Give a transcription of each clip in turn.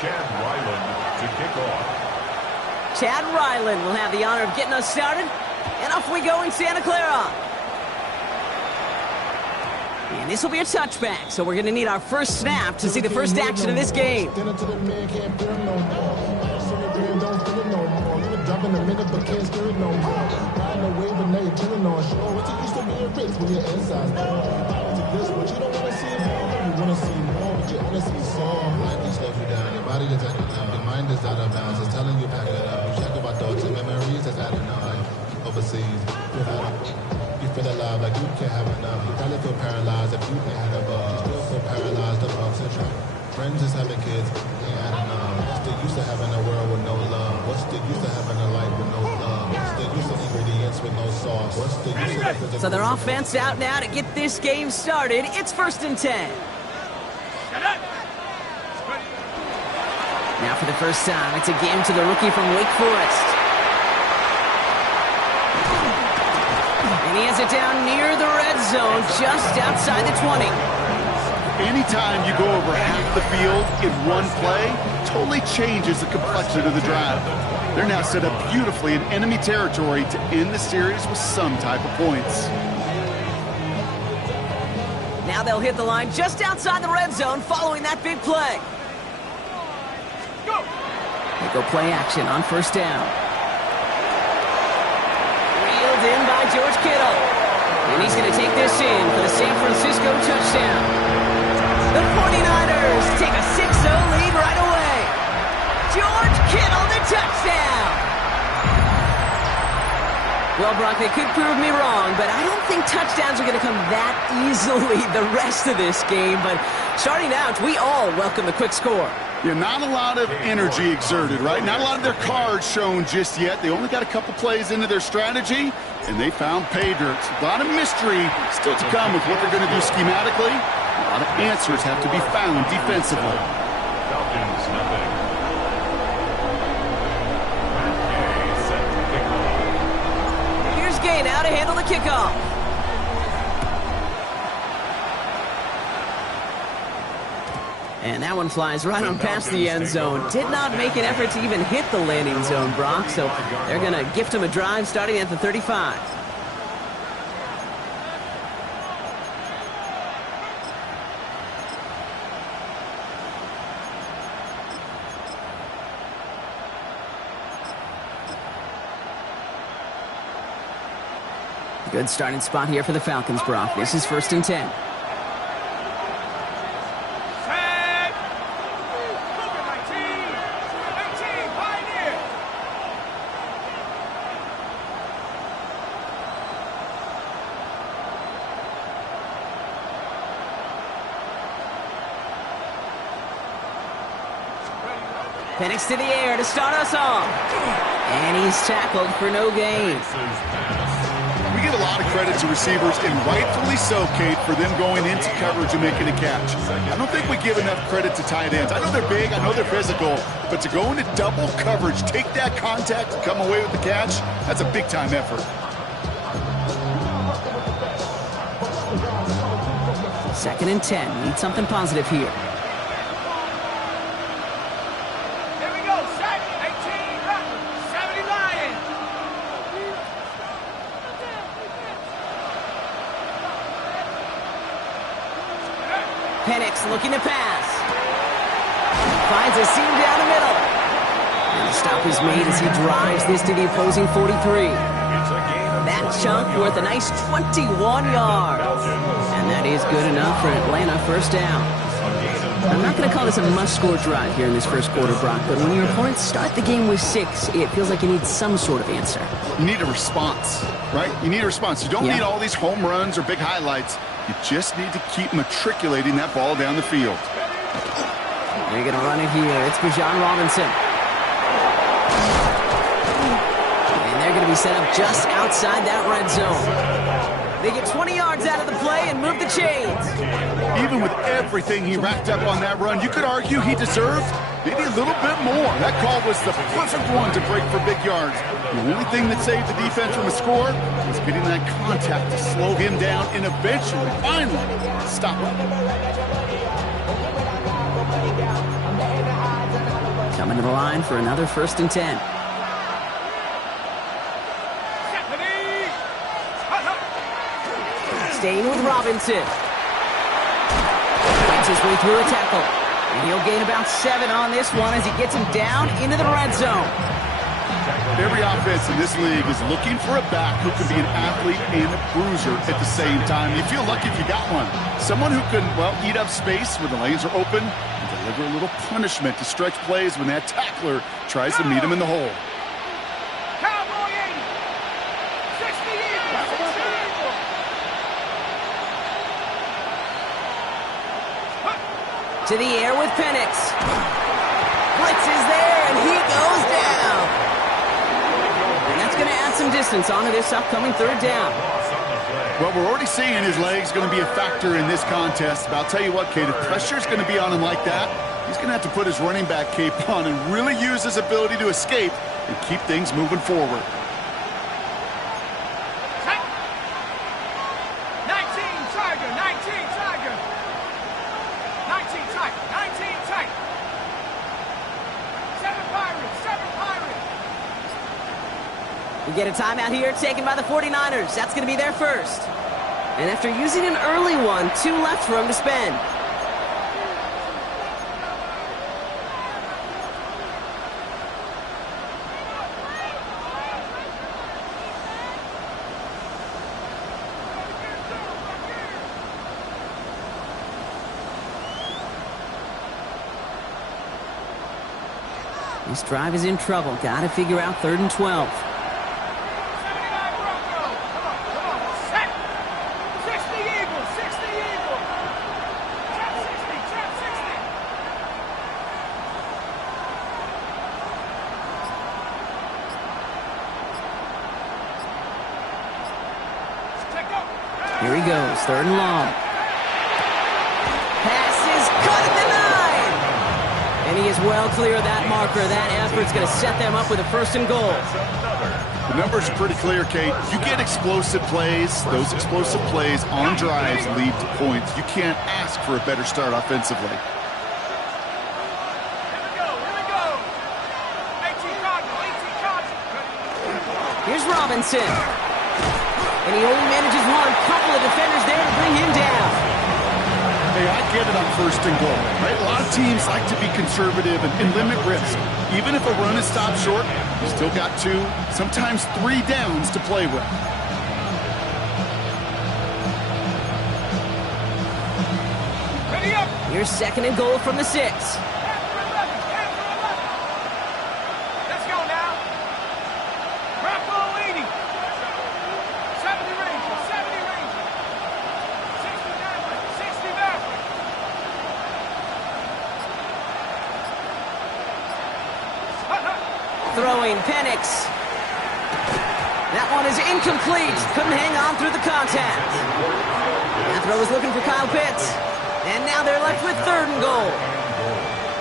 Chad Ryland to kick off. Chad Ryland will have the honor of getting us started. And off we go in Santa Clara. And this will be a touchback, so we're going to need our first snap to see the first action of this game. Your mind is out of bounds. It's telling you pack it up. You check about thoughts and memories that's adding up. Overseas, you feel alive like you can't have enough. You probably feel paralyzed if you can't have a bug. You still feel paralyzed of ups and downs. Friends is having kids, ain't adding up. What's the use of having a world with no love? What's the use of having a life with no love? What's the use of ingredients with no sauce? What's the use of the So their offense out now to get this game started. It's 1st and 10. Now for the first time, it's a game to the rookie from Wake Forest. And he has it down near the red zone, just outside the 20. Anytime you go over half the field in one play, totally changes the complexion of the drive. They're now set up beautifully in enemy territory to end the series with some type of points. Now they'll hit the line just outside the red zone following that big play. They go play action on first down. Reeled in by George Kittle. And he's going to take this in for the San Francisco touchdown. The 49ers take a 6-0 lead right away. George Kittle, the touchdown. Well, Brock, they could prove me wrong, but I don't think touchdowns are going to come that easily the rest of this game. But starting out, we all welcome the quick score. Yeah, not a lot of energy exerted, right? Not a lot of their cards shown just yet. They only got a couple plays into their strategy, and they found pay dirt. A lot of mystery still to come with what they're going to do schematically. A lot of answers have to be found defensively. Falcons, nothing. Matt Gay set to kick off. Here's Gay now to handle the kickoff. And that one flies right on past the end zone. Did not make an effort to even hit the landing zone, Brock. So they're going to gift him a drive starting at the 35. Good starting spot here for the Falcons, Brock. This is 1st and 10. Penix to the air to start us off. And he's tackled for no gain. We give a lot of credit to receivers, and rightfully so, Kate, for them going into coverage and making a catch. I don't think we give enough credit to tight ends. I know they're big, I know they're physical, but to go into double coverage, take that contact, and come away with the catch, that's a big-time effort. Second and 10. Need something positive here. Penix looking to pass. Finds a seam down the middle. And the stop is made as he drives this to the opposing 43. That chunk worth a nice 21 yards. And that is good enough for Atlanta first down. I'm not going to call this a must-score drive here in this first quarter, Brock, but when your opponents start the game with 6, it feels like you need some sort of answer. You need a response, right? You need a response. You don't need all these home runs or big highlights. You just need to keep matriculating that ball down the field. They're going to run it here. It's Bijan Robinson. And they're going to be set up just outside that red zone. They get 20 yards out of the play and move the chains. Even with everything he racked up on that run, you could argue he deserved maybe a little bit more. That call was the perfect one to break for big yards. The only thing that saved the defense from a score was getting that contact to slow him down and eventually, finally, stop him. Coming to the line for another 1st and 10. Staying with Robinson. Fights his way through a tackle. And he'll gain about 7 on this one as he gets him down into the red zone. Every offense in this league is looking for a back who can be an athlete and a bruiser at the same time. You feel lucky if you got one. Someone who can, well, eat up space when the lanes are open and deliver a little punishment to stretch plays when that tackler tries to meet him in the hole. Cowboy 80. 60 Eagles. 60 Eagles. To the air with Penix. Blitz is there, and he goes down. And that's going to add some distance onto this upcoming 3rd down. Well, we're already seeing his legs going to be a factor in this contest. But I'll tell you what, Kate, if pressure's going to be on him like that, he's going to have to put his running back cape on and really use his ability to escape and keep things moving forward. 19 Tiger. 19 Tiger. 19 Tiger. 19 Tiger. 7 Pirates. 7 Pirates. We get a timeout here taken by the 49ers. That's going to be their first. And after using an early one, 2 left for him to spend. This drive is in trouble. Got to figure out 3rd and 12. 79 Broncos. Come on. Set. 60 Eagles. 60 Eagles. Trap 60. Trap 60. Check up. Here he goes, 3rd and long. Pass is cut at the 9. And he is well clear of that marker. That effort's going to set them up with a 1st and goal. The numbers are pretty clear, Kate. You get explosive plays. Those explosive plays on drives lead to points. You can't ask for a better start offensively. Here we go. Here we go. 18 Cardinal. 18 Cardinal. Here's Robinson. And he only manages one. Couple of defenders there to bring him down. Hey, I get it on 1st and goal, right? A lot of teams like to be conservative and limit risk. Even if a run is stopped short, you still got 2, sometimes 3 downs to play with. Ready up. Here's 2nd and goal from the 6. After 11. Let's go now. Bravo 80. 70 Rangers. 70 Rangers. 60 Maverick. 60 Maverick. Throwing Penix. That one is incomplete. Couldn't hang on through the contact. That throw was looking for Kyle Pitts. And now they're left with 3rd and goal.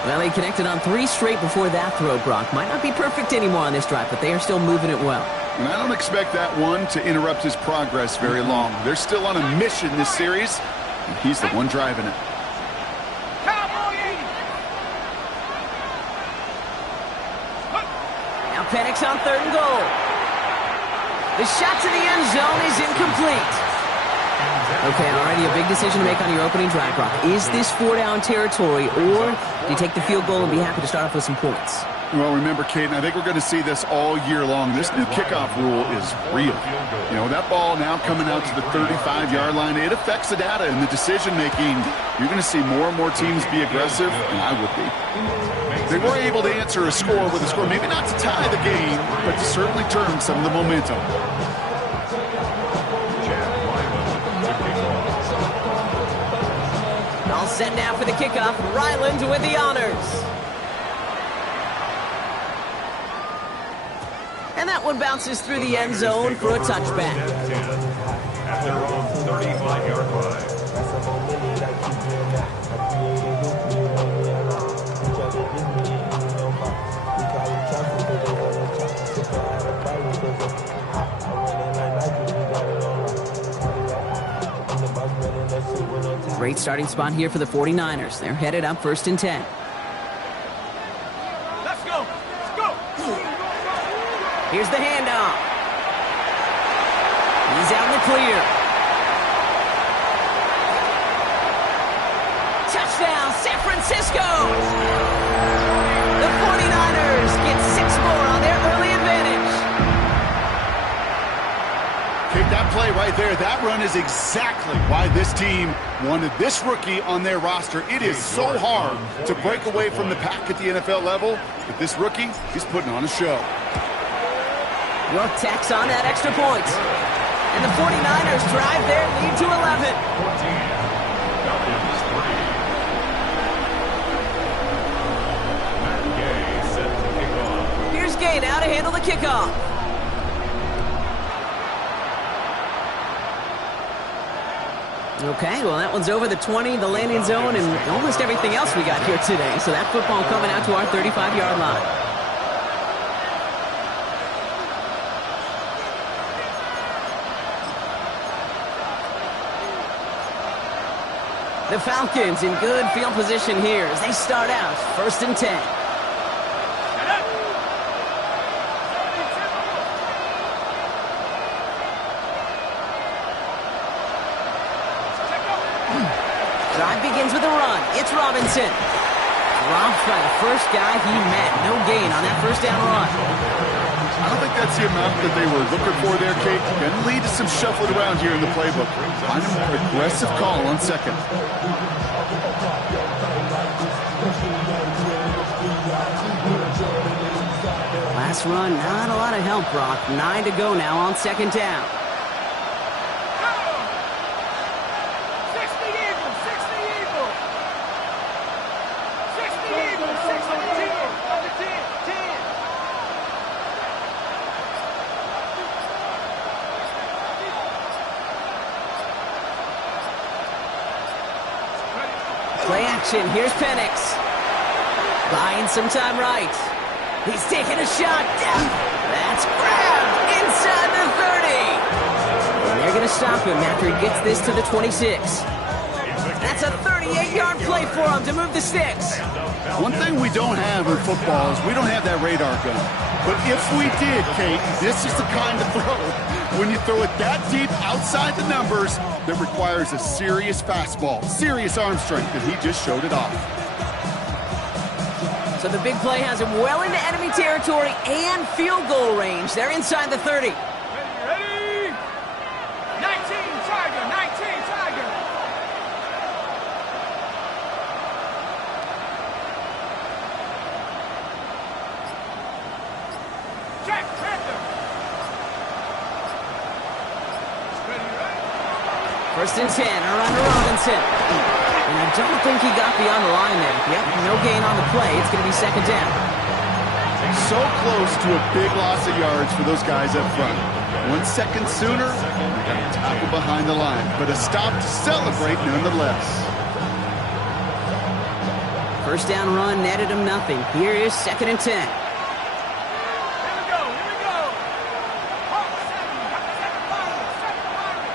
Well, he connected on 3 straight before that throw, Brock. Might not be perfect anymore on this drive, but they are still moving it well. And I don't expect that one to interrupt his progress very long. They're still on a mission this series, and he's the one driving it. Cowboy 80. Now Penix on 3rd and goal. The shot to the end zone is incomplete. Okay, already a big decision to make on your opening drive, Brock. Is this 4-down territory, or do you take the field goal and be happy to start off with some points? Well, remember, Kate, I think we're going to see this all year long. This new kickoff rule is real. You know, that ball now coming out to the 35-yard line, it affects the data and the decision-making. You're going to see more and more teams be aggressive, and I would be. They were able to answer a score with a score, maybe not to tie the game, but to certainly turn some of the momentum. All set now for the kickoff. Ryland with the honors. And that one bounces through the end zone for a touchback. At their own 35-yard line. Great starting spot here for the 49ers. They're headed up 1st and 10. Let's Here's the handoff. He's out in the clear. Touchdown, San Francisco! The 49ers get 6 more on their early advantage. Okay, that play right there, that run is exactly why this team wanted this rookie on their roster. It is so hard to break away from the pack at the NFL level, but this rookie, he's putting on a show. York tacks on that extra point. And the 49ers drive their lead to 11. Here's Gay now to handle the kickoff. Okay, well, that one's over the 20, the landing zone, and almost everything else we got here today. So that football coming out to our 35-yard line. The Falcons in good field position here as they start out 1st and 10. Drive begins with a run. It's Robinson. Dropped by the first guy he met. No gain on that first down run. I don't think that's the amount that they were looking for there, Kate. Going to lead to some shuffling around here in the playbook. Find a more aggressive call on 2nd. Last run, not a lot of help, Brock. 9 to go now on 2nd down. 60 Eagles, 60 Eagles. 60 Eagles, 60 Eagles. Number 10, 10. Play action. Here's Penix. Buying some time right. He's taking a shot. That's grabbed inside the 30. And they're going to stop him after he gets this to the 26. That's a 38-yard play for him to move the sticks. One thing we don't have in football is we don't have that radar gun. But if we did, Kate, this is the kind of throw, when you throw it that deep outside the numbers, that requires a serious fastball, serious arm strength, and he just showed it off. So the big play has him well into enemy territory and field goal range. They're inside the 30. Ready? 19 Tiger, 19 Tiger. Jack Panther. Ready? 1st and 10, around to Robinson. And I don't think he got beyond the line there. Yep, no gain on the play. It's going to be 2nd down. So close to a big loss of yards for those guys up front. 1 second sooner, they got a tackle behind the line. But a stop to celebrate nonetheless. 1st down run netted him nothing. Here is 2nd and 10. Here we go, here we go. Hawk 7, got the second final, second final.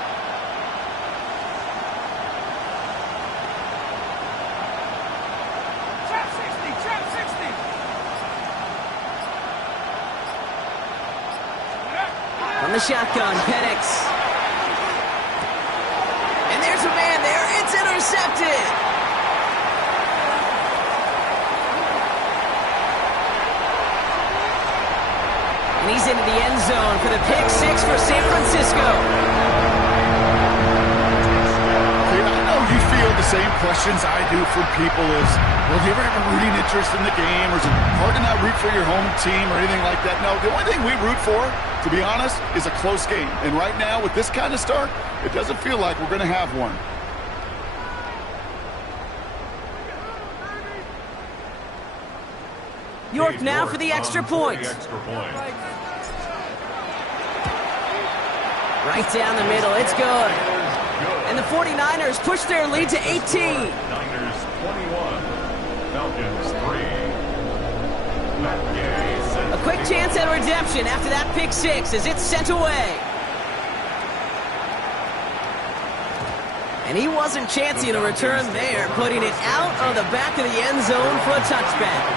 Trap 60, trap 60. From the shotgun, Penix. And there's a man there. It's intercepted. And he's into the end zone for the pick 6 for San Francisco. Kate, I know you feel the same questions I do from people is, well, do you ever have a rooting interest in the game? Or is it hard to not root for your home team or anything like that? No, the only thing we root for, to be honest, is a close game. And right now, with this kind of start, it doesn't feel like we're going to have one. York now for the extra point. Right down the middle. It's good. And the 49ers push their lead to 18. Niners 21, Falcons 3. Matt Gay sent A quick chance at redemption after that pick 6 as it's sent away. And he wasn't chancing a return there, putting it out of the back of the end zone for a touchback.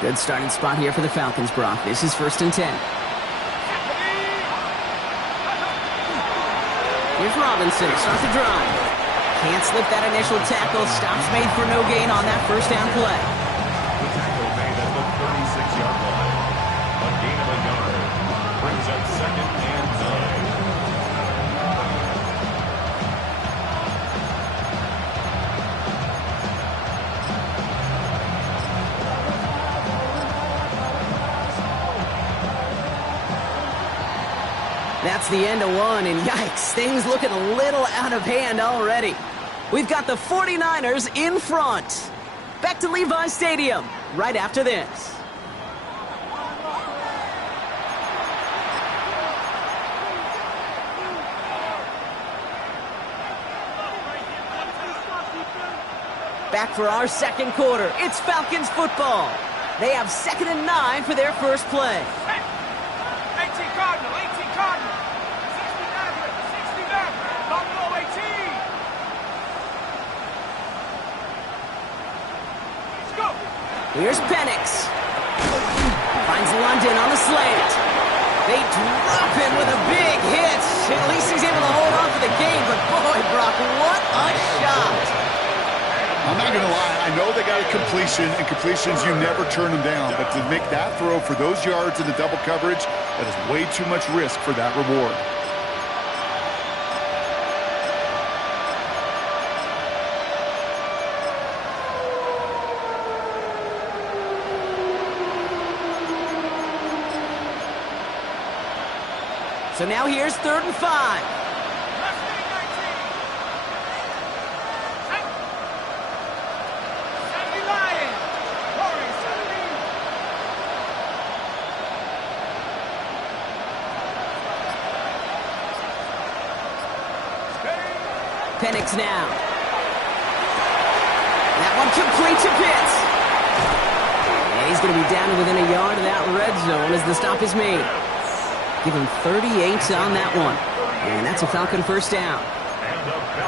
Good starting spot here for the Falcons, Brock. This is 1st and 10. Here's Robinson to start the drive. Can't slip that initial tackle. Stops made for no gain on that first down play. The tackle made at the 36-yard line. A gain of a yard brings up 2nd and 9. That's the end of one, and yikes, things looking a little out of hand already. We've got the 49ers in front. Back to Levi's Stadium right after this. Back for our second quarter. It's Falcons football. They have 2nd and 9 for their first play. 18 Cardinal, 18 Cardinal. 60 Maverick, 60 Maverick. Long low 18. Let's go. Here's Penix. Finds London on the slant. They drop him with a big hit. At least he's able to hold on for the game, but boy, Brock, what a shot. I'm not going to lie. I know they got a completion, and completions, you never turn them down. But to make that throw for those yards in the double coverage, that is way too much risk for that reward. So now here's 3rd and 5. Left wing 19. 70 Lions. Corey, 70. Penix now. That one complete to Pitts. And he's going to be down to within a yard of that red zone as the stop is made. Give him 38 on that one. And that's a Falcon first down.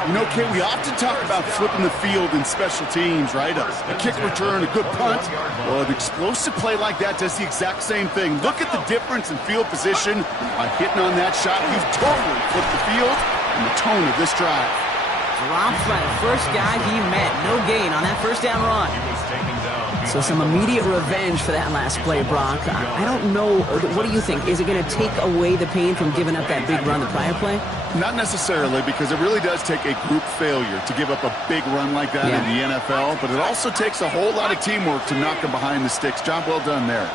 You know, Kate, we often talk about flipping the field in special teams, right? A kick return, a good punt. Well, an explosive play like that does the exact same thing. Look at the difference in field position by hitting on that shot. He's totally flipped the field and the tone of this drive. Dropped by the first guy he met. No gain on that first down run. So some immediate revenge for that last play, Brock. I don't know. What do you think? Is it going to take away the pain from giving up that big run the prior play? Not necessarily, because it really does take a group failure to give up a big run like that in the NFL. But it also takes a whole lot of teamwork to knock them behind the sticks. Job well done there.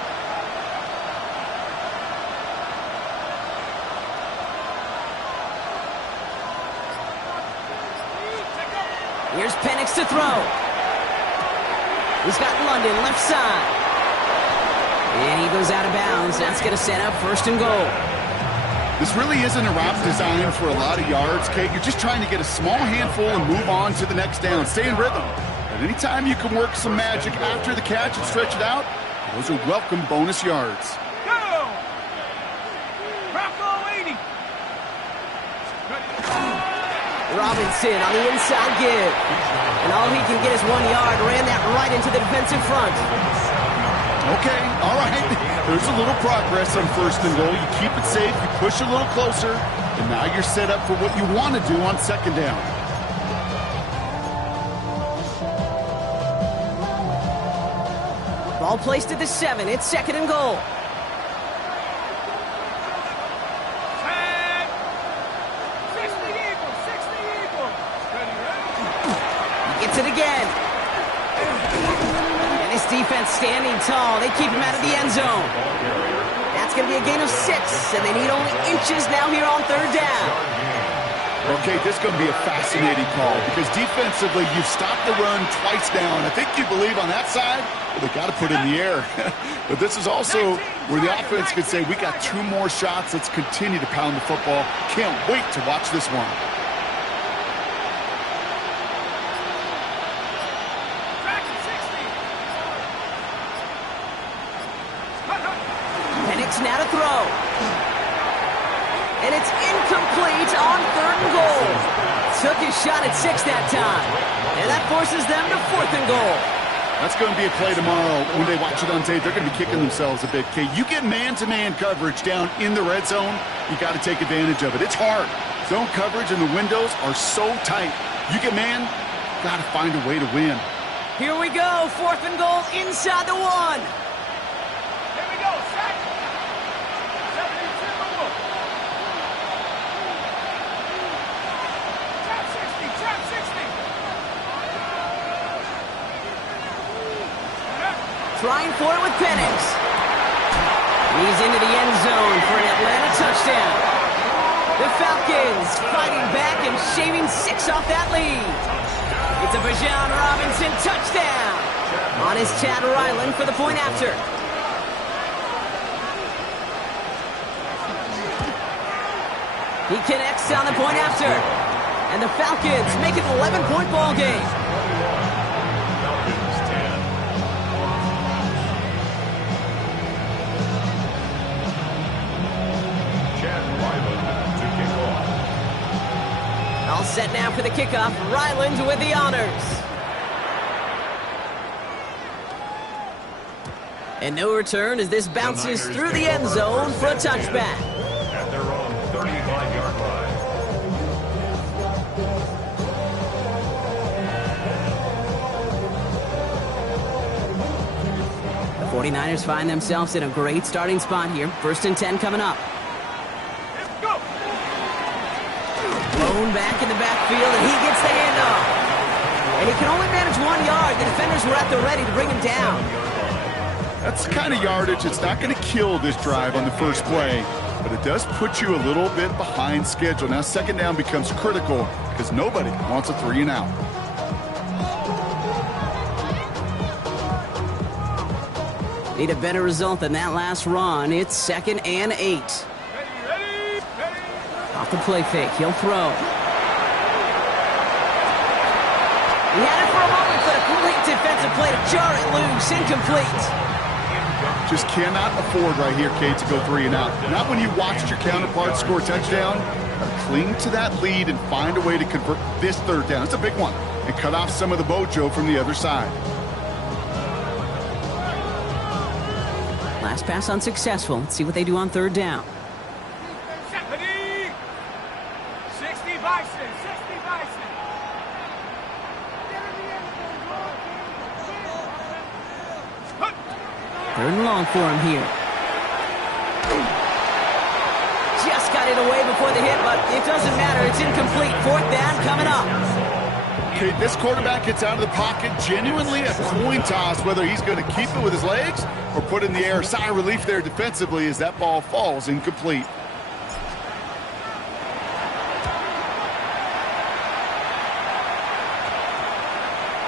Here's Penix to throw. He's got London left side. And he goes out of bounds. That's going to set up 1st and goal. This really isn't a route designed for a lot of yards, Kate. You're just trying to get a small handful and move on to the next down. Stay in rhythm. But anytime you can work some magic after the catch and stretch it out, those are welcome bonus yards. Go. Bronco 80. Robinson on the inside give. And all he can get is 1 yard. Ran that right into the defensive front. Okay, all right. There's a little progress on 1st and goal. You keep it safe, you push a little closer, and now you're set up for what you want to do on 2nd down. Ball placed at the 7. It's 2nd and goal. Tag. 60 Eagles, 60 Eagles. Ready, ready. Gets it again. And this defense standing tall. They keep him out of the end zone. That's going to be a gain of 6, and they need only inches now here on 3rd down. Okay, this is going to be a fascinating call because defensively, you've stopped the run twice down. I think you believe on that side, well, they got to put it in the air. But this is also where the offense could say, we got 2 more shots. Let's continue to pound the football. Can't wait to watch this one. Penix now to throw. And it's incomplete on 3rd and goal. Took his shot at 6 that time. And that forces them to 4th and goal. That's going to be a play tomorrow. When they watch it on tape, they're going to be kicking themselves a bit. Okay, you get man-to-man coverage down in the red zone, you got to take advantage of it. It's hard. Zone coverage and the windows are so tight. You get man, got to find a way to win. Here we go, 4th and goal inside the 1. Here we go, set. 72 move. Trap 60, trap 60. Trying for it with Penix. He's into the end zone for an Atlanta touchdown. The Falcons fighting back and shaving 6 off that lead. It's a Bijan Robinson touchdown. On is Chad Ryland for the point after. He connects on the point after. And the Falcons make it an 11-point ball game. Falcons 10. Chad Ryland to kick off. All set now for the kickoff. Ryland with the honors. And no return as this bounces through the end zone for a touchback. At their own 35-yard line. The 49ers find themselves in a great starting spot here. 1st and 10 coming up. Let's go. Blown back in the backfield, and he gets the handoff. And he can only manage 1 yard. The defenders were at the ready to bring him down. That's the kind of yardage that's not going to kill this drive on the first play, but it does put you a little bit behind schedule. Now 2nd down becomes critical because nobody wants a 3 and out. Need a better result than that last run. It's 2nd and 8. Ready, ready, ready. Off the play fake, he'll throw. He had it for a moment, but a great defensive play to jar it loose. Incomplete. Just cannot afford right here, Kate, to go 3 and out. Not when you watched your counterpart score a touchdown. Cling to that lead and find a way to convert this 3rd down. It's a big one. And cut off some of the mojo from the other side. Last pass unsuccessful. Let's see what they do on 3rd down. 70. 60 Bison, 60 Bison. 3rd and long for him here. Just got it away before the hit, but it doesn't matter. It's incomplete. 4th down coming up. Okay, this quarterback gets out of the pocket. Genuinely a coin toss whether he's going to keep it with his legs or put it in the air. Sigh of relief there defensively as that ball falls incomplete.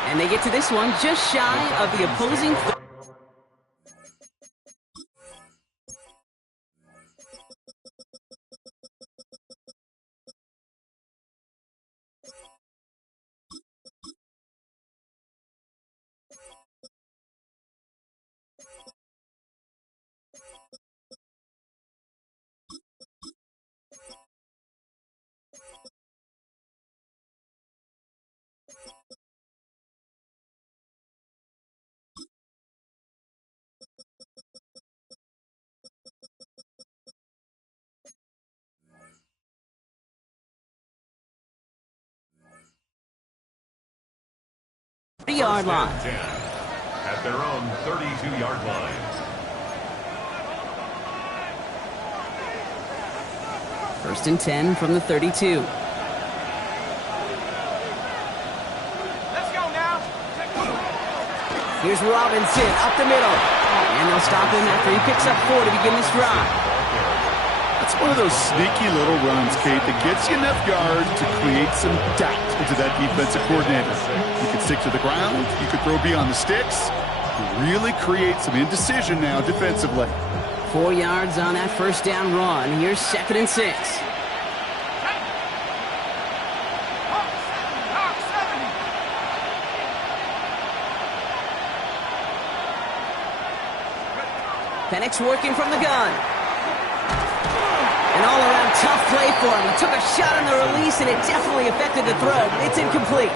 And they get to this one just shy of the opposing. Yard line. 10 at their own 32-yard line. 1st and 10 from the 32. Let's go now. Here's Robinson up the middle. And they'll stop him after he picks up 4 to begin this drive. That's one of those sneaky little runs, Kate, that gets you enough yards to create some doubt into that defensive coordinator. You can stick to the ground. You could throw beyond the sticks. You really create some indecision now defensively. 4 yards on that 1st down run. Here's 2nd and 6. Penix working from the gun. An all-around tough play for him. He took a shot on the release, and it definitely affected the throw. It's incomplete.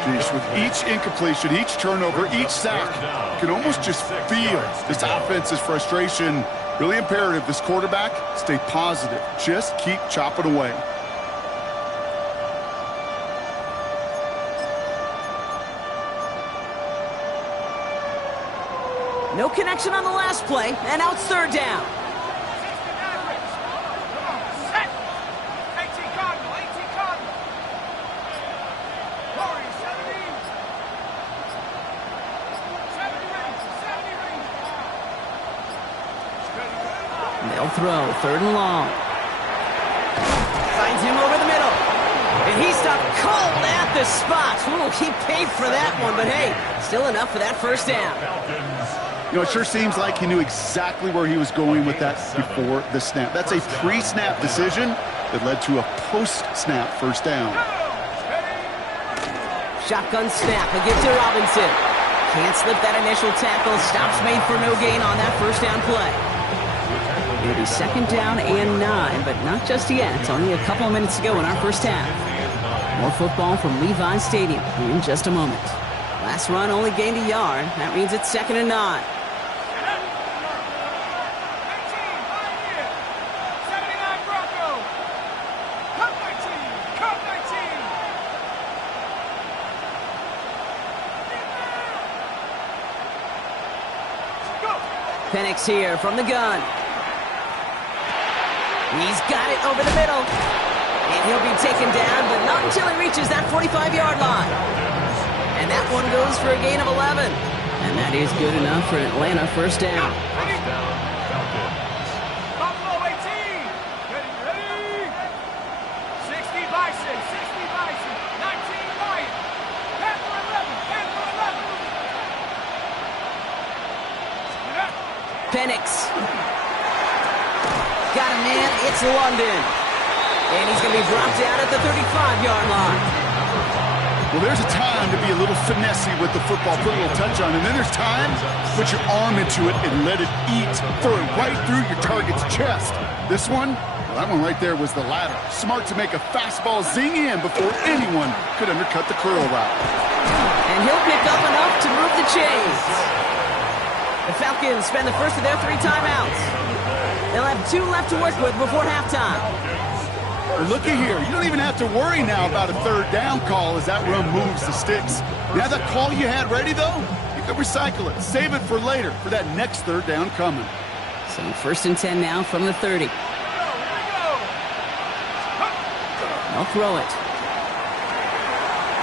Jeez, with each incompletion, each turnover, each sack, you can almost just feel this offense's frustration. Really imperative, this quarterback, stay positive. Just keep chopping away. No connection on the last play, and now it's third down. They'll throw, third and long. Finds him over the middle. And he stopped cold at the spot. Ooh, he paid for that one, but hey, still enough for that first down. You know, it sure seems like he knew exactly where he was going with that before the snap. That's a pre-snap decision that led to a post-snap first down. Shotgun snap, a give to Robinson. Can't slip that initial tackle. Stops made for no gain on that first down play. It'll be second down and 9, but not just yet. It's only a couple of minutes to go in our first half. More football from Levi Stadium in just a moment. Last run only gained a yard. That means it's second and 9. Penix here from the gun. He's got it over the middle. And he'll be taken down, but not until he reaches that 45-yard line. And that one goes for a gain of 11. And that is good enough for an Atlanta first down. Buffalo 18. Ready. 60 Bison. 60 Bison. 19 Lions. Panther 11. Panther 11. Penix. Got a man, it's London. And he's going to be brought down at the 35-yard line. Well, there's a time to be a little finessey with the football, put a little touch on, and then there's time to put your arm into it and let it eat, throw it right through your target's chest. This one, well, that one right there was the latter. Smart to make a fastball zing in before anyone could undercut the curl route. And he'll pick up enough to move the chains. The Falcons spend the first of their 3 timeouts. They'll have 2 left to work with before halftime. Well, looky here. You don't even have to worry now about a third down call as that run moves the sticks. Now that call you had ready, though, you can recycle it. Save it for later for that next third down coming. So first and 10 now from the 30. They'll throw it.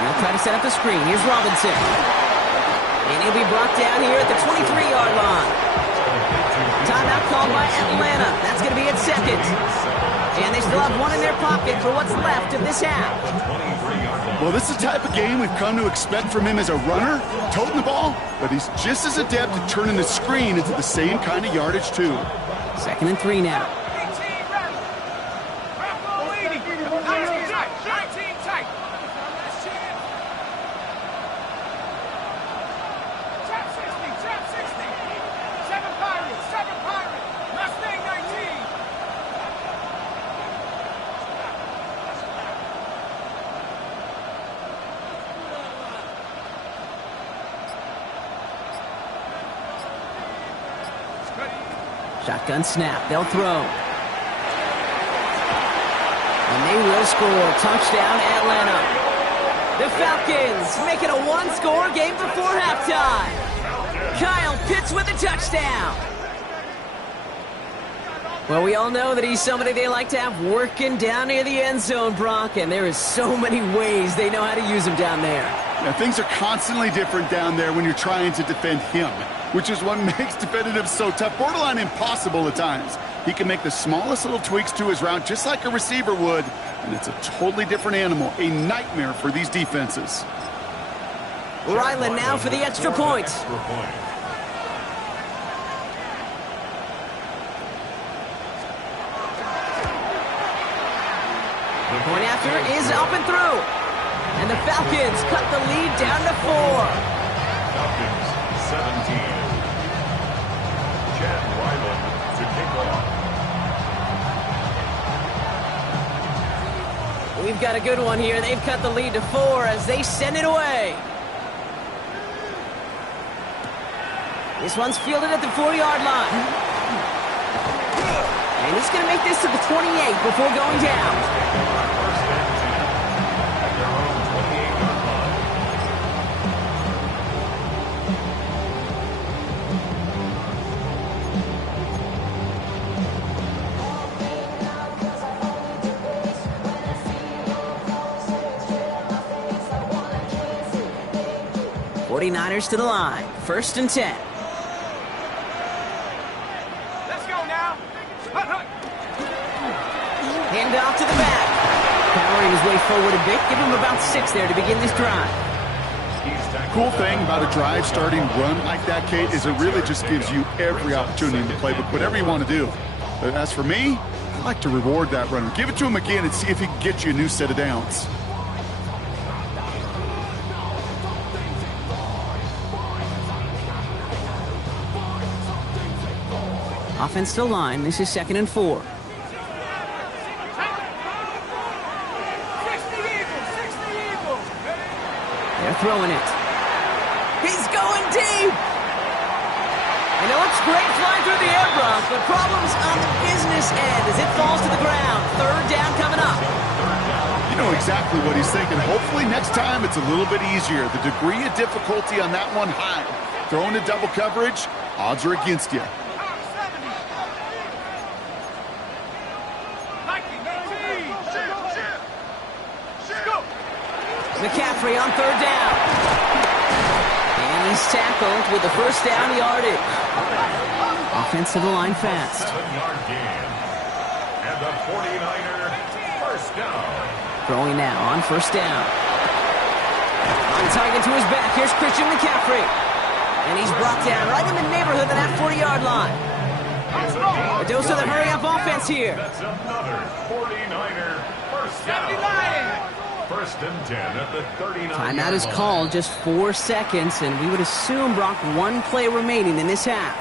They'll try to set up the screen. Here's Robinson. And he'll be brought down here at the 23-yard line. Timeout called by Atlanta. That's going to be its second. And they still have 1 in their pocket for what's left of this half. Well, this is the type of game we've come to expect from him as a runner, toting the ball, but he's just as adept at turning the screen into the same kind of yardage, too. Second and 3 now. 18 ready. Buffalo 80. 19 tight. 19 tight. Trap 60. Trap 60. 7 Pirates. 7 Pirates. Mustang 19. Shotgun snap. They'll throw. And they will score. Touchdown, Atlanta. The Falcons make it a 1-score game before halftime. Kyle Pitts with a touchdown. Well, we all know that he's somebody they like to have working down near the end zone, Brock, and there is so many ways they know how to use him down there. Yeah, things are constantly different down there when you're trying to defend him, which is what makes defending him so tough, borderline impossible at times. He can make the smallest little tweaks to his route just like a receiver would, and it's a totally different animal, a nightmare for these defenses. Ryland now for the extra point. The point after is up and through. And the Falcons cut the lead down to 4. Falcons 17. Chad Ryland to kick off. We've got a good one here. They've cut the lead to 4 as they send it away. This one's fielded at the 4-yard line. And he's going to make this to the 28 before going down. First and 10 at their own 28-yard line. '49ers to the line. First and 10. Let's go now. Hand off to the back. Powering his way forward a bit. Give him about 6 there to begin this drive. Cool thing about a drive starting run like that, Kate, is it really just gives you every opportunity in the playbook, whatever you want to do. But as for me, I like to reward that runner. Give it to him again and see if he can get you a new set of downs. Offense to line. This is 2nd and 4. 60 Eagles. They're throwing it. He's going deep. And it looks great flying through the air, Brock, but problems on the business end as it falls to the ground. 3rd down coming up. You know exactly what he's thinking. Hopefully next time it's a little bit easier. The degree of difficulty on that one high. Throwing to double coverage, odds are against you. McCaffrey on 3rd down. And he's tackled with the first down yardage. Offense to the line fast. 7-yard gain. And the 49er first down. Throwing now on 1st down. On target to his back. Here's Christian McCaffrey. And he's brought down right in the neighborhood of that 40-yard line. A dose of the hurry-up offense here. That's another 49er first down. First and 10 at the 39. Timeout is called, just 4 seconds, and we would assume, Brock, 1 play remaining in this half.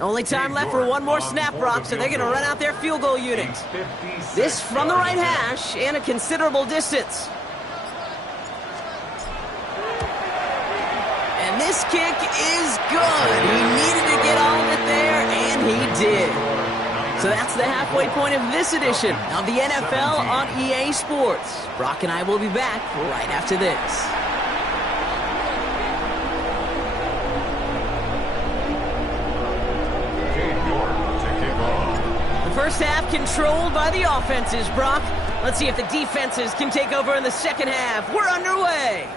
Only time left for one more snap, Brock, so they're going to run out their field goal unit. This from the right hash and a considerable distance. And this kick is good. He needed to get all of it there, and he did. So that's the halfway point of this edition of the NFL on EA Sports. Brock and I will be back right after this. First half controlled by the offenses, Brock. Let's see if the defenses can take over in the second half. We're underway.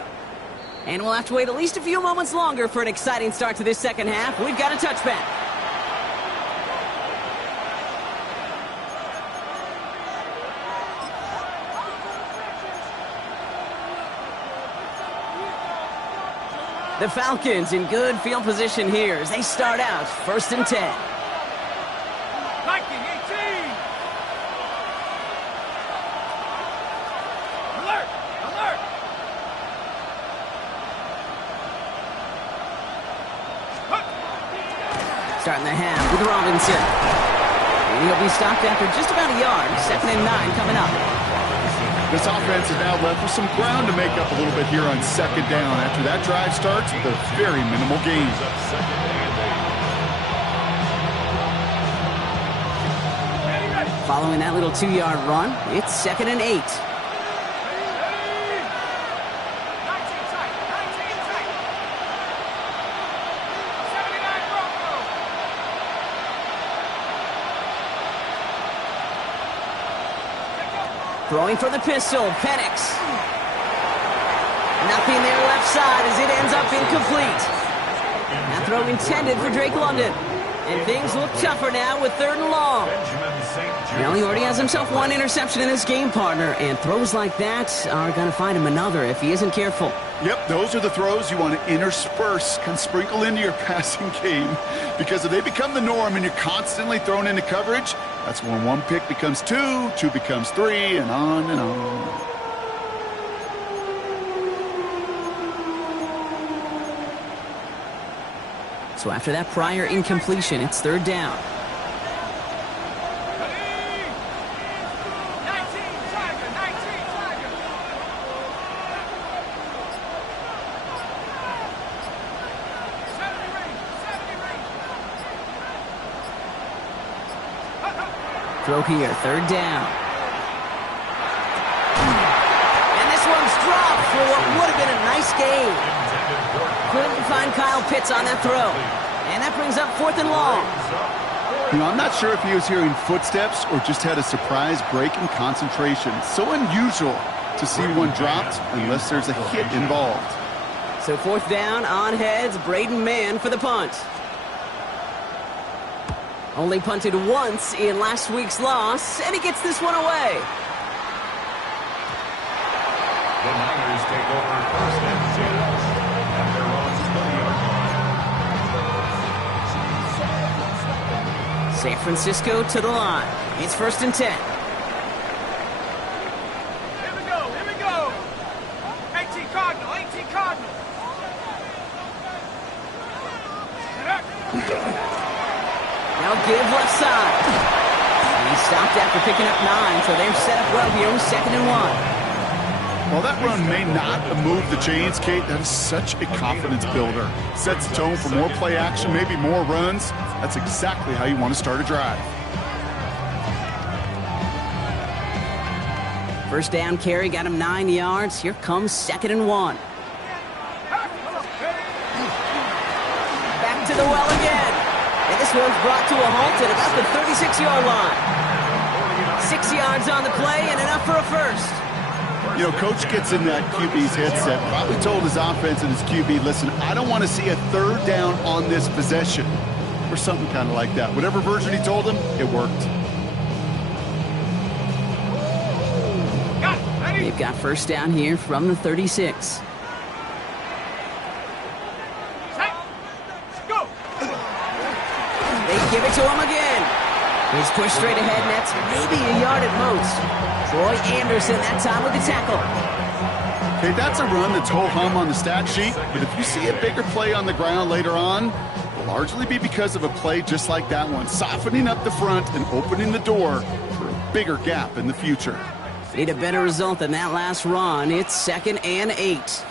And we'll have to wait at least a few moments longer for an exciting start to this second half. We've got a touchback. The Falcons in good field position here as they start out 1st and 10. Viking 18. Alert! Alert! Starting the half with Robinson. And he'll be stopped after just about a yard. 2nd and 9 coming up. This offense is now left with some ground to make up a little bit here on 2nd down. After that drive starts with a very minimal gain. Following that little 2-yard run, it's 2nd and 8. 19 tight. 19 tight. 79 Broncos. Throwing for the pistol, Penix. Nothing there left side as it ends up incomplete. That throw intended for Drake London. And things look tougher now with 3rd and long. Now he already has himself 1 interception in this game, partner, and throws like that are going to find him another if he isn't careful. Yep, those are the throws you want to intersperse, kind of sprinkle into your passing game. Because if they become the norm and you're constantly thrown into coverage, that's when one pick becomes two, two becomes three, and on and on. So after that prior incompletion, it's third down. 19, Tiger, 19, Tiger. Throw here, third down. And this one's dropped for what would have been a nice gain. Couldn't find Kyle Pitts on that throw. And that brings up 4th and long. You know, I'm not sure if he was hearing footsteps or just had a surprise break in concentration. So unusual to see one dropped unless there's a hit involved. So 4th down, on heads, Braden Mann for the punt. Only punted once in last week's loss, and he gets this one away. The Niners take over 1st and 10 at their own 20-yard line. San Francisco to the line. It's 1st and 10. Here we go, here we go. 18 Cardinal, 18 Cardinal. Now give left side. And he stopped after picking up 9, so they're set up well here on 2nd and 1. While that run may not move the chains, Kate, that is such a confidence builder. Sets the tone for more play action, maybe more runs. That's exactly how you want to start a drive. First down carry got him 9 yards. Here comes 2nd and 1. Back to the well again. And this one's brought to a halt at about the 36-yard line. 6 yards on the play and enough for a first. You know, coach gets in that QB's headset, probably told his offense and his QB, listen, I don't want to see a third down on this possession. Or something kind of like that. Whatever version he told him, it worked. They've got first down here from the 36. Go. They give it to him again. He's pushed straight ahead, and that's maybe a yard at most. Troy Anderson that time with the tackle. Okay, that's a run that's ho-hum on the stat sheet, but if you see a bigger play on the ground later on, it'll largely be because of a play just like that one, softening up the front and opening the door for a bigger gap in the future. Need a better result than that last run. It's 2nd and 8.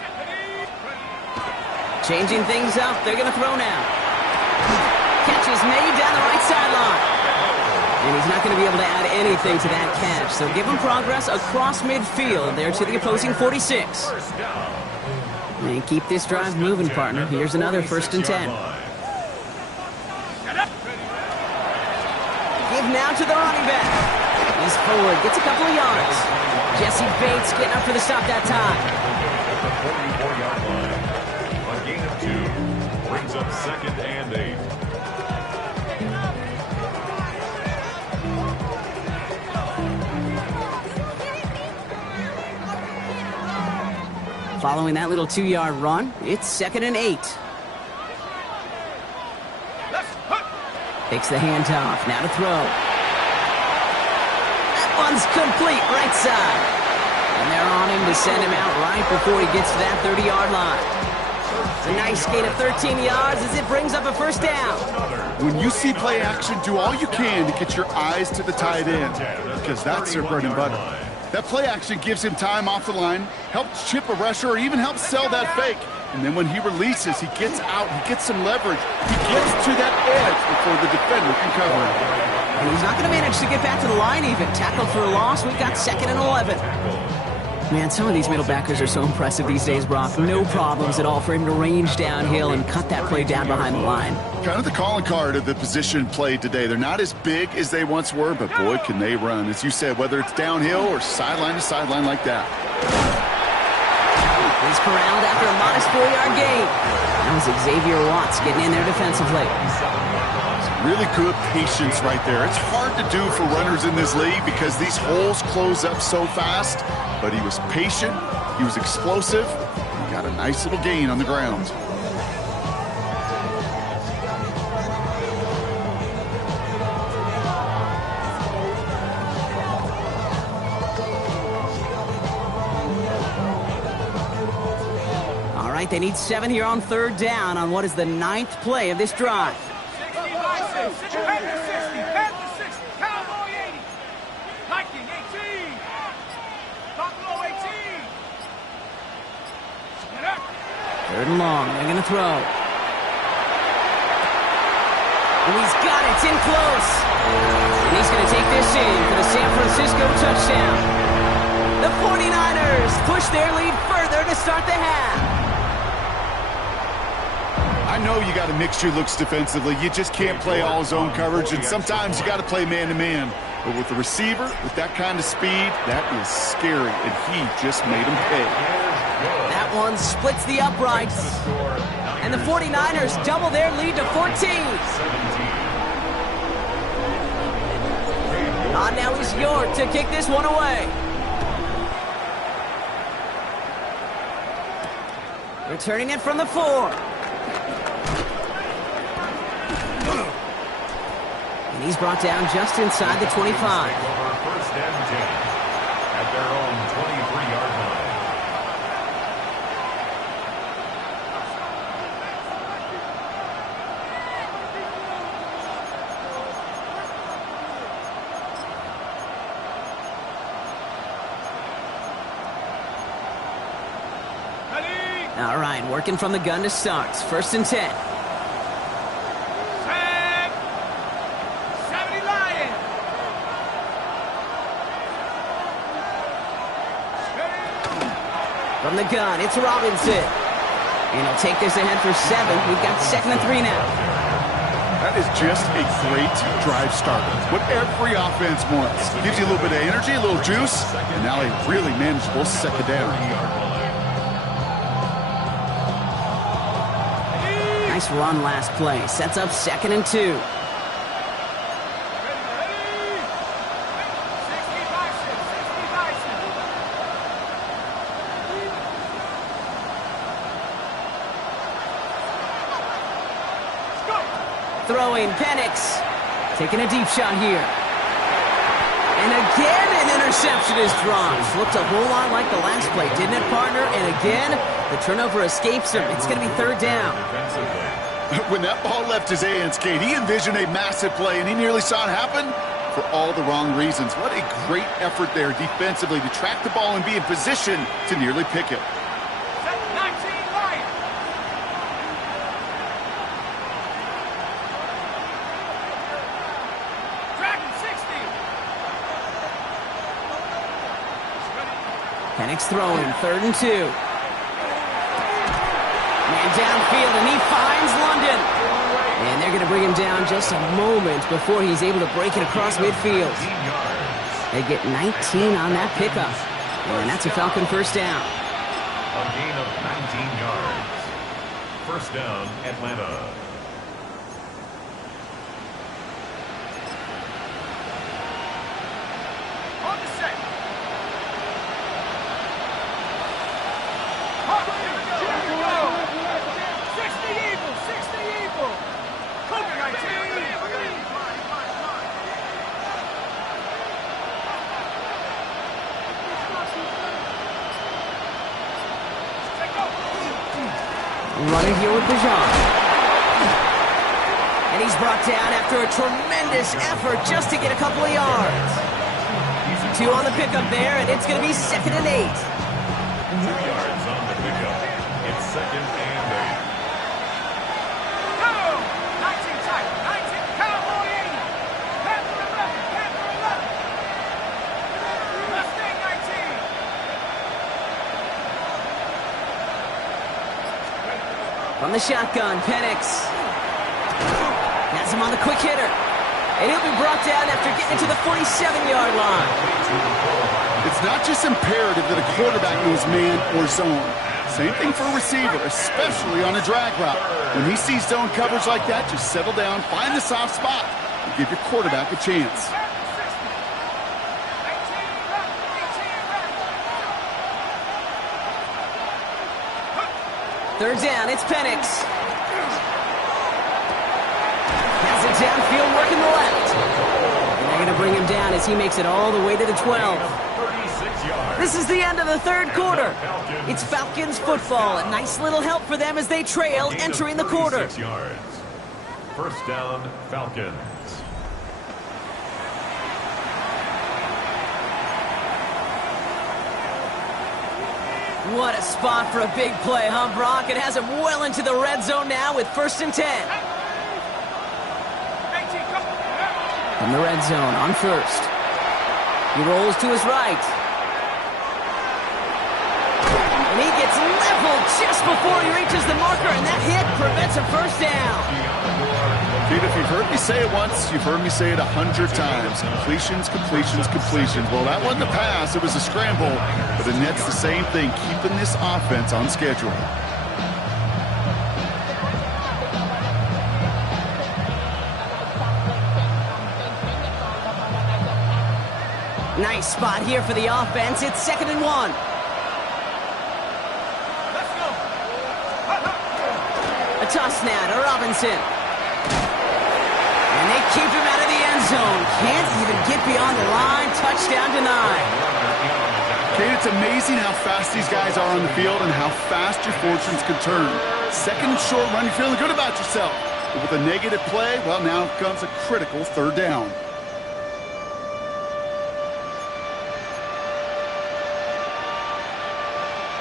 Changing things up. They're going to throw now. Catch is made down the right sideline. And he's not going to be able to add anything to that catch. So give him progress across midfield there to the opposing 46. And keep this drive moving, partner. Here's another 1st and 10. Give now to the running back. He's forward, gets a couple of yards. Jesse Bates getting up for the stop that time. A gain of 2 brings up 2nd and 8. Following that little 2-yard run, it's 2nd and 8. Takes the handoff, now to throw. That one's complete, right side. And they're on him to send him out right before he gets to that 30-yard line. It's a nice gain of 13 yards as it brings up a first down. When you see play action, do all you can to get your eyes to the tight end, because that's their bread and butter. That play action gives him time off the line, helps chip a rusher, or even helps sell that fake. And then when he releases, he gets out, he gets some leverage. He gets to that edge before the defender can cover him. And he's not going to manage to get back to the line even. Tackled for a loss. We've got 2nd and 11. Man, some of these middle backers are so impressive these days, Brock. No problems at all for him to range downhill and cut that play down behind the line. Kind of the calling card of the position played today. They're not as big as they once were, but boy, can they run. As you said, whether it's downhill or sideline to sideline like that. He's corralled after a modest 4-yard gain. That was Xavier Watts getting in there defensively. Really good patience right there. It's hard to do for runners in this league because these holes close up so fast, but he was patient, he was explosive, Got a nice little gain on the ground. All right, they need 7 here on 3rd down on what is the 9th play of this drive. 60 by 6. Panther 60. Panther 60. Cowboy 80. Viking 18. Buffalo 18. Split up. 3rd and long. They're going to throw. And he's got it. It's in close. And he's going to take this in for the San Francisco touchdown. The 49ers push their lead further to start the half. I know you got to mix your looks defensively. You just can't play all zone coverage, and sometimes you got to play man-to-man. But with the receiver, with that kind of speed, that is scary, and he just made him pay. That one splits the uprights. And the 49ers double their lead to 14. Now is York to kick this one away. Returning it from the 4. And he's brought down just inside the 25. First and 10 at their own 23-yard line. All right, working from the gun to start. 1st and 10. From the gun, it's Robinson. And he'll take this ahead for 7. We've got 2nd and 3 now. That is just a great drive starter. What every offense wants. Gives you a little bit of energy, a little juice, and now a really manageable 2nd down. Nice run last play. Sets up 2nd and 2. Throwing, Penix. Taking a deep shot here. And again, an interception is drawn. Looked a whole lot like the last play, didn't it, partner? And again, the turnover escapes him. It's going to be 3rd down. When that ball left his hands, Kate, he envisioned a massive play, and he nearly saw it happen for all the wrong reasons. What a great effort there defensively to track the ball and be in position to nearly pick it. 19 right. Dragon 60. Penix throwing, 3rd and 2. Man downfield, and he finds London. And they're going to bring him down just a moment before he's able to break it across midfield. They get 19 on that pickup. And that's a Falcon 1st down. A gain of 19 yards. 1st down, Atlanta. On the set. Here we go. 60 Eagles. 60 Eagles. Cougar 19. Running here with Bijan. And he's brought down after a tremendous effort just to get a couple of yards. 2 on the pickup there, and it's going to be 2nd and 8. 2 yards on the pickup. It's 2nd and 8. Go! 19 tight. 19. Cowboy 80. Panther 11. Panther 11. Mustang 19. From the shotgun, Penix. Has him on the quick hitter. And he'll be brought down after getting to the 47-yard line. It's not just imperative that a quarterback knows man or zone. Same thing for a receiver, especially on a drag route. When he sees zone coverage like that, just settle down, find the soft spot, and give your quarterback a chance. Third down, it's Penix. Has it downfield, working the left. And they're going to bring him down as he makes it all the way to the 12. 36 yards. This is the end of the third quarter. It's Falcons football. A nice little help for them as they trail entering the quarter. 36 yards. First down, Falcons. What a spot for a big play, huh, Brock? It has him well into the red zone now with 1st and 10. 18, come on. From the red zone on 1st. He rolls to his right. And he gets leveled just before he reaches the marker, and that hit prevents a first down. Dude, if you've heard me say it once, you've heard me say it 100 times. Completions, completions, completions. Well, that wasn't a pass. It was a scramble. But the net's the same thing, keeping this offense on schedule. Nice spot here for the offense. It's 2nd and 1. Let's go. A toss now to Robinson. And they keep him out of the end zone. Can't even get beyond the line. Touchdown denied. Kate, it's amazing how fast these guys are on the field and how fast your fortunes can turn. 2nd and short run, you're feeling good about yourself. But with a negative play, well, now comes a critical 3rd down.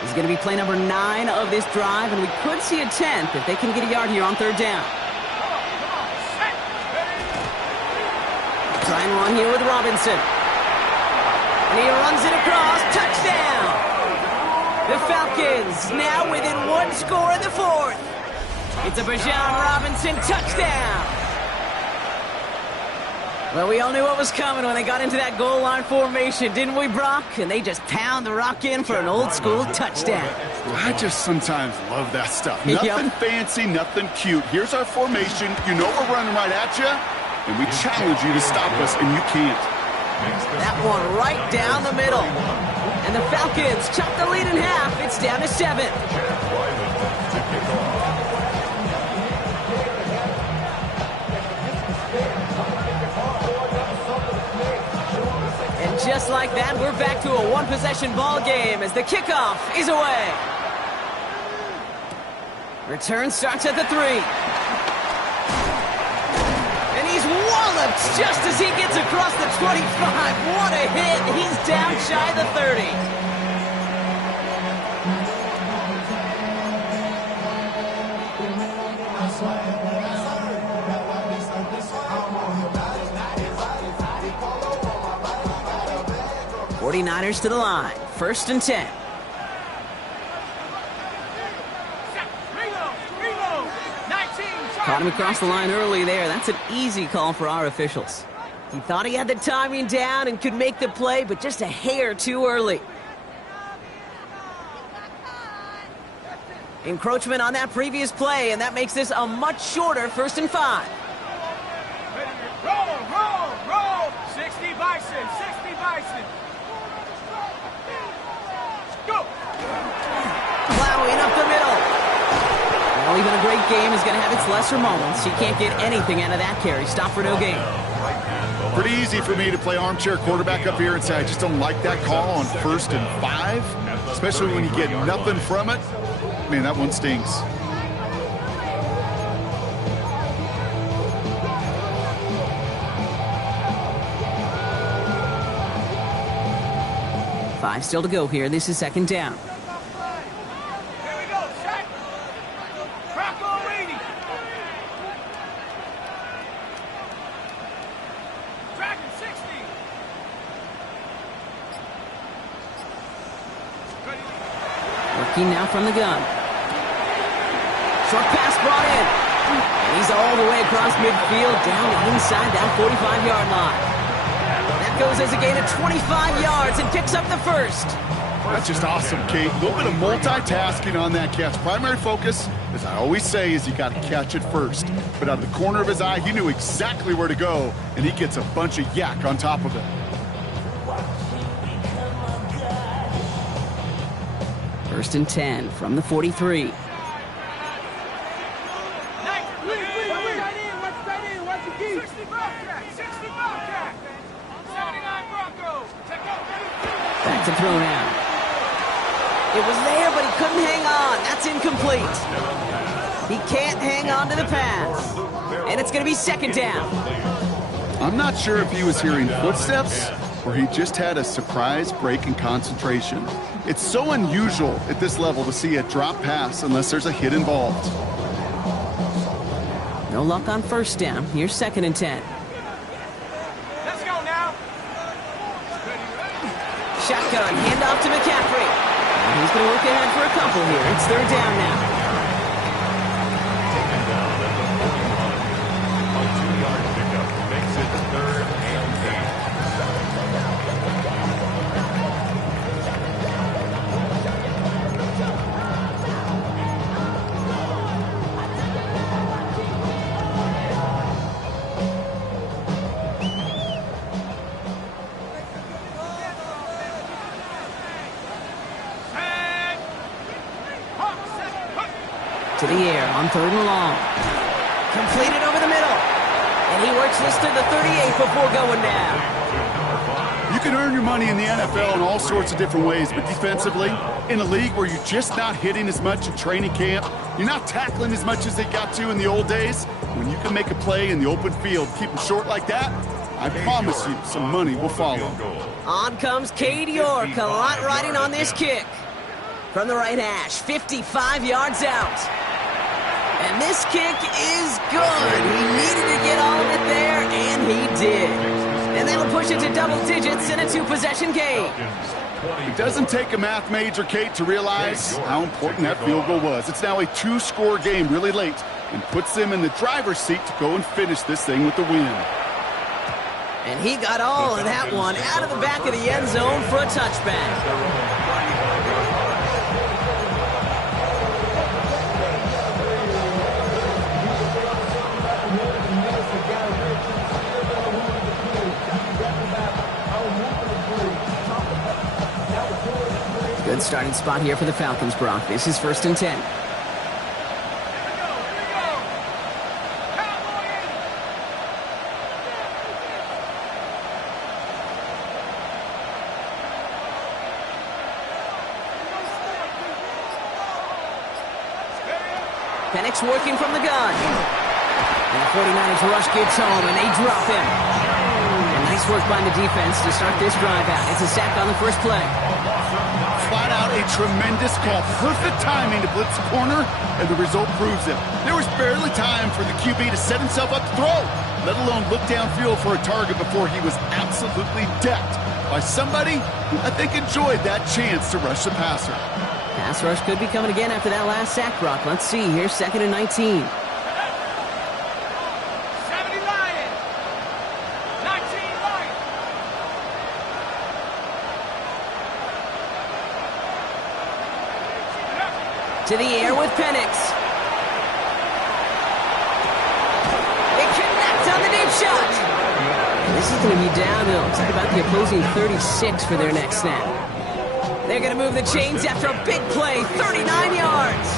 This is going to be play number 9 of this drive, and we could see a 10th if they can get a yard here on 3rd down. Try and run here with Robinson. And he runs it across. Touchdown! The Falcons now within 1 score in the 4th. It's a Bijan Robinson touchdown. Well, we all knew what was coming when they got into that goal line formation, didn't we, Brock? And they just pound the rock in for an old-school touchdown. I just sometimes love that stuff. Nothing fancy, nothing cute. Here's our formation. You know we're running right at you, and we challenge you to stop us, and you can't. That one right down the middle. And the Falcons chop the lead in half. It's down to 7. And just like that, we're back to a one-possession ball game as the kickoff is away. Return starts at the 3. He's walloped just as he gets across the 25. What a hit. He's down shy of the 30. '49ers to the line. 1st and 10. Caught him across the line early there. That's an easy call for our officials. He thought he had the timing down and could make the play, but just a hair too early. Encroachment on that previous play, and that makes this a much shorter 1st and 5. Roll, roll, roll. 60 Bison, 60 Bison. Go. Plowing up the middle. Well, even a great game is going to have its lesser moments. You can't get anything out of that carry. Stop for no gain. Pretty easy for me to play armchair quarterback up here and say I just don't like that call on 1st and 5, especially when you get nothing from it. Man, that one stinks. Five still to go here. This is 2nd down. Here we go, set. Rocco Reedy. Dragon 60. Working now from the gun. Short pass brought in. And he's all the way across midfield, down inside that 45-yard line. That goes as a gain of 25 yards and picks up the 1st. That's just awesome, Kate. A little bit of multitasking on that catch. Primary focus, as I always say, is you got to catch it first. But out of the corner of his eye, he knew exactly where to go, and he gets a bunch of yak on top of it. First and 10 from the 43. to throw now. It was there, but he couldn't hang on. That's incomplete. He can't hang on to the pass. And it's going to be second down. I'm not sure if he was hearing footsteps or he just had a surprise break in concentration. It's so unusual at this level to see a drop pass unless there's a hit involved. No luck on first down. Here's second and 10. Let's go now. Shotgun, handoff to McCaffrey. And he's going to work ahead for a couple here. It's third down now. Taken down at the 41. A 2-yard pickup makes it third and 8. To the air on third and long. Completed over the middle. And he works this to the 38 before going down. You can earn your money in the NFL in all sorts of different ways, but defensively, in a league where you're just not hitting as much in training camp, you're not tackling as much as they got to in the old days, when you can make a play in the open field, keep them short like that, I promise you some money will follow. On comes Cade York. A lot riding on this kick. From the right hash, 55 yards out. And this kick is good. He needed to get all of it there, and he did. And that'll push it to double digits in a 2-possession game. It doesn't take a math major, Kate, to realize how important that field goal was. It's now a 2-score game really late and puts them in the driver's seat to go and finish this thing with the win. And he got all of that one out of the back of the end zone for a touchback. Good starting spot here for the Falcons, Brock. This is first and 10. Penix working from the gun. And the 49ers rush gets home, and they drop him. And nice work by the defense to start this drive out. It's a sack on the first play. Flat out a tremendous call. Perfect timing to blitz the corner, and the result proves it. There was barely time for the QB to set himself up to throw, let alone look downfield for a target before he was absolutely decked by somebody who I think enjoyed that chance to rush the passer. Pass rush could be coming again after that last sack, Brock. Let's see. Here's second and 19. 70 Lions. 19 Lions. To the air with Penix. They connect on the deep shot. And this is going to be downhill. It's about the opposing 36 for their next snap. They're going to move the chains after a big play. 39 yards.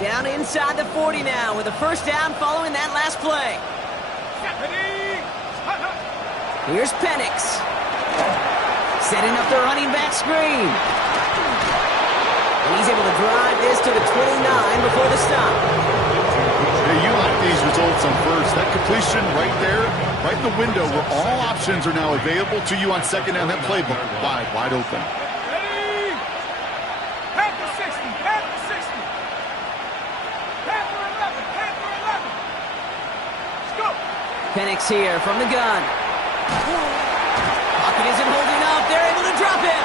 Down inside the 40 now with a first down following that last play. Here's Penix. Setting up the running back screen. And he's able to drive this to the 29 before the stop. Yeah, you like these results on first. That completion right there, right in the window where all options are now available to you on second down. That playbook wide open. Ready? Panther 60. Panther 60. Panther 11. Panther 11. Let's go. Penix here from the gun. Pocket isn't holding up. They're able to drop him.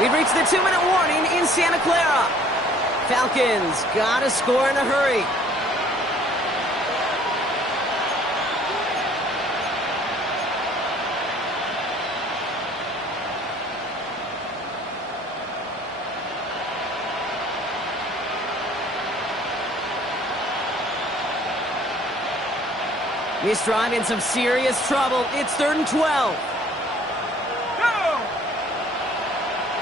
We've reached the 2-minute warning in Santa Clara. Falcons got to score in a hurry. This drive in some serious trouble. It's 3rd and 12. Go.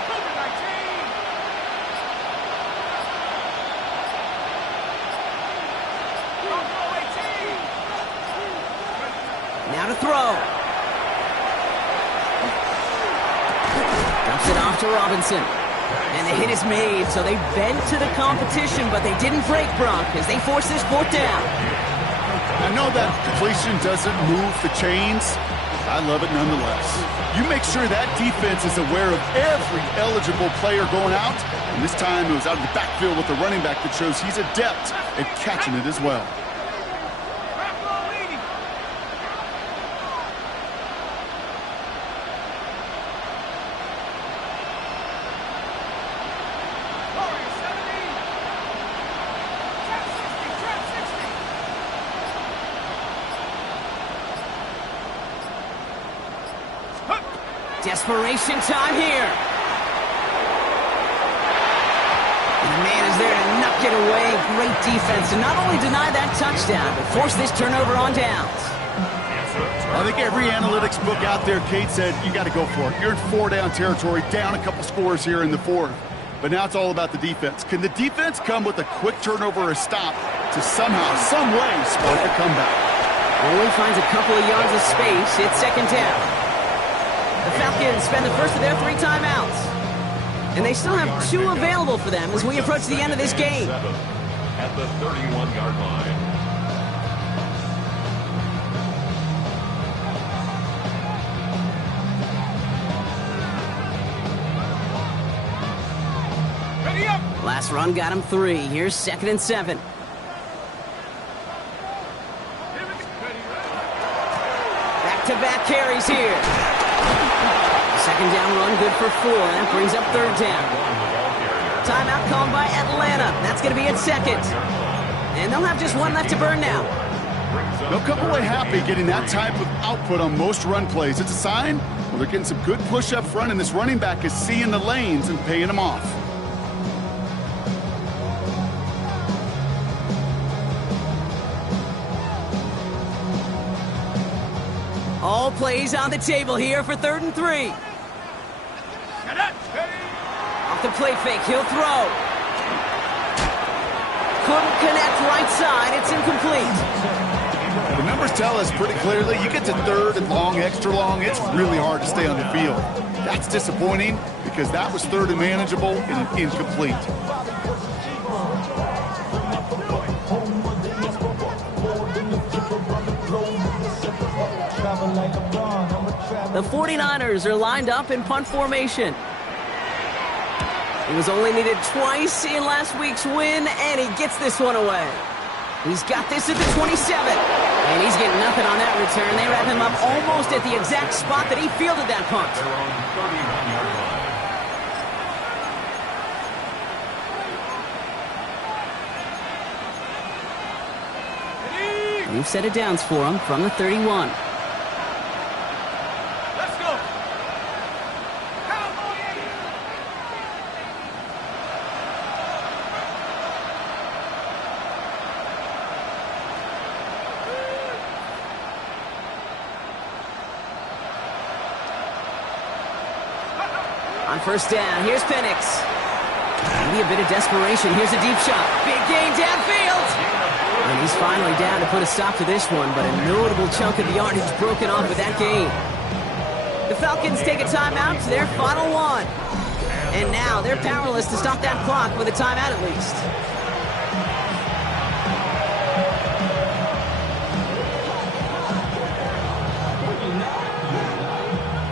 COVID-19. Now to throw. Dumps it off to Robinson. And the hit is made, so they bent to the competition, but they didn't break, Bronk, as they force this fourth down. I know that completion doesn't move the chains. I love it nonetheless. You make sure that defense is aware of every eligible player going out. And this time it was out of the backfield with the running back that shows he's adept at catching it as well. Desperation time here. And the man is there to knock it away. Great defense to not only deny that touchdown, but force this turnover on downs. I think every analytics book out there, Kate, said you got to go for it. You're in 4-down territory, down a couple scores here in the fourth. But now it's all about the defense. Can the defense come with a quick turnover or a stop to somehow, some way, spark a comeback? Only finds a couple of yards of space. It's second down. The Falcons spend the first of their 3 timeouts. And they still have 2 available for them as we approach the end of this game. At the 31-yard line. Ready up. Last run got him 3. Here's 2nd and 7. Back-to-back carries here. Second down run, good for 4. That brings up 3rd down. Timeout called by Atlanta. That's going to be at 2nd. And they'll have just 1 left to burn now. They'll come away happy getting that type of output on most run plays. It's a sign, well, they're getting some good push up front, and this running back is seeing the lanes and paying them off. All plays on the table here for 3rd and 3. Off the play fake, he'll throw. Couldn't connect right side, it's incomplete. The numbers tell us pretty clearly, you get to 3rd and long, extra long, it's really hard to stay on the field. That's disappointing because that was 3rd and manageable and incomplete. The 49ers are lined up in punt formation. He was only needed twice in last week's win, and he gets this one away. He's got this at the 27, and he's getting nothing on that return. They wrap him up almost at the exact spot that he fielded that punt. They're on 31-yard line. New set of downs for him from the 31. On first down, here's Penix. Maybe a bit of desperation. Here's a deep shot. Big gain downfield. And he's finally down to put a stop to this one, but a notable chunk of the yardage broken off with that gain. The Falcons take a timeout to their final 1. And now they're powerless to stop that clock with a timeout at least.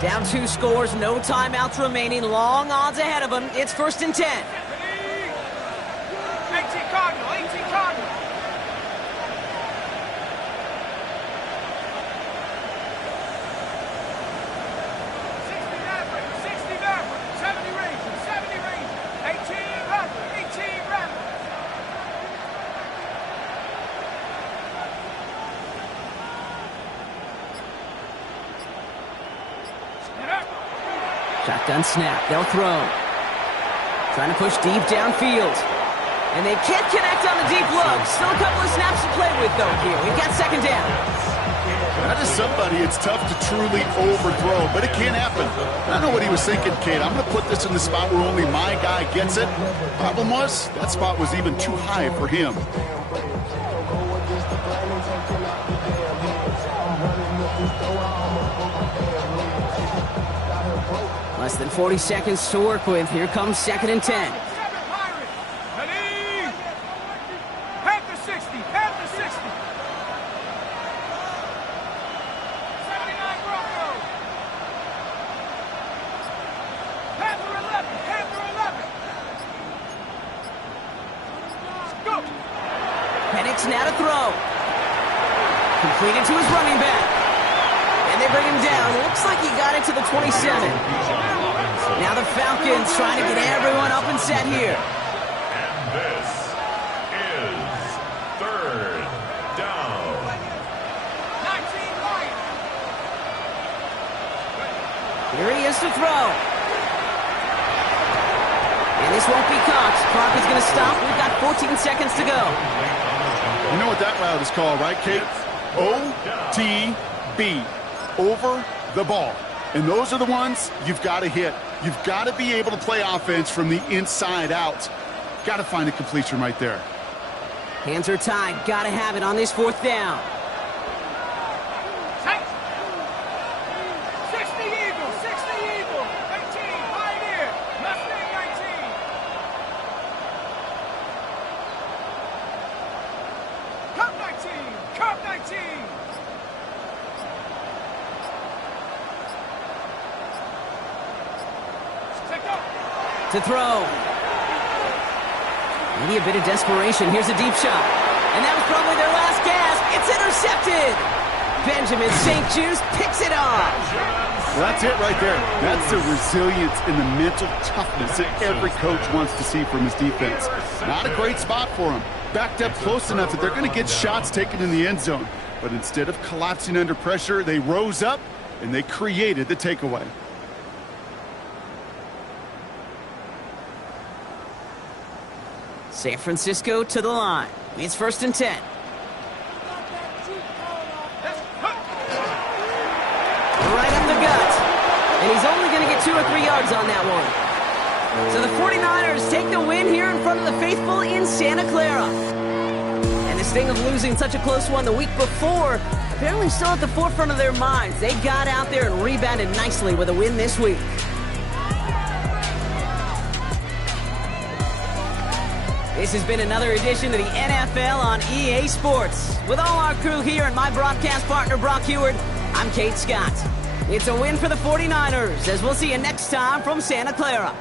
Down 2 scores, no timeouts remaining, long odds ahead of him. It's 1st and 10. 18 Cardinal, 18 Cardinal. 60 Maverick, 60 Maverick, 70 Ranger, 70 Ranger, 18 Rapper, 18 Rapper. Shotgun snap, they'll throw. Trying to push deep downfield. And they can't connect on the deep look. Still a couple of snaps to play with, though, here. We've got 2nd down. That is somebody it's tough to truly overthrow, but it can happen. I know what he was thinking, Kate. I'm going to put this in the spot where only my guy gets it. Problem was, that spot was even too high for him. Less than 40 seconds to work with. Here comes 2nd and 10. 7 Pirates. Ready. Panther 60. Panther 60. 79 Broncos. Panther 11. Panther 11. Go. Penix now to throw. Completed to his running back. And they bring him down. Looks like he got it to the 27. Now the Falcons trying to get everyone up and set here. And this is 3rd down. 19 Lions. Here he is to throw. And this won't be caught. Clock is going to stop. We've got 14 seconds to go. You know what that route is called, right, Kate? OTB. Over the ball. And those are the ones you've got to hit. You've got to be able to play offense from the inside out. Got to find a completion right there. Hands are tied. Got to have it on this 4th down. Tight. 60 Eagles. 60 Eagles. 18 Pioneer. Mustang 19. Cup 19. Cup 19. To throw. Maybe a bit of desperation. Here's a deep shot. And that was probably their last gasp. It's intercepted. Benjamin St-Juste picks it off. Well, that's it right there. That's the resilience and the mental toughness that every coach wants to see from his defense. Not a great spot for him. Backed up close enough that they're going to get shots taken in the end zone. But instead of collapsing under pressure, they rose up and they created the takeaway. San Francisco to the line. It's 1st and 10. Right up the gut. And he's only going to get 2 or 3 yards on that one. So the 49ers take the win here in front of the faithful in Santa Clara. And the sting of losing such a close one the week before, apparently still at the forefront of their minds. They got out there and rebounded nicely with a win this week. This has been another edition of the NFL on EA Sports. With all our crew here and my broadcast partner, Brock Heward, I'm Kate Scott. It's a win for the 49ers, as we'll see you next time from Santa Clara.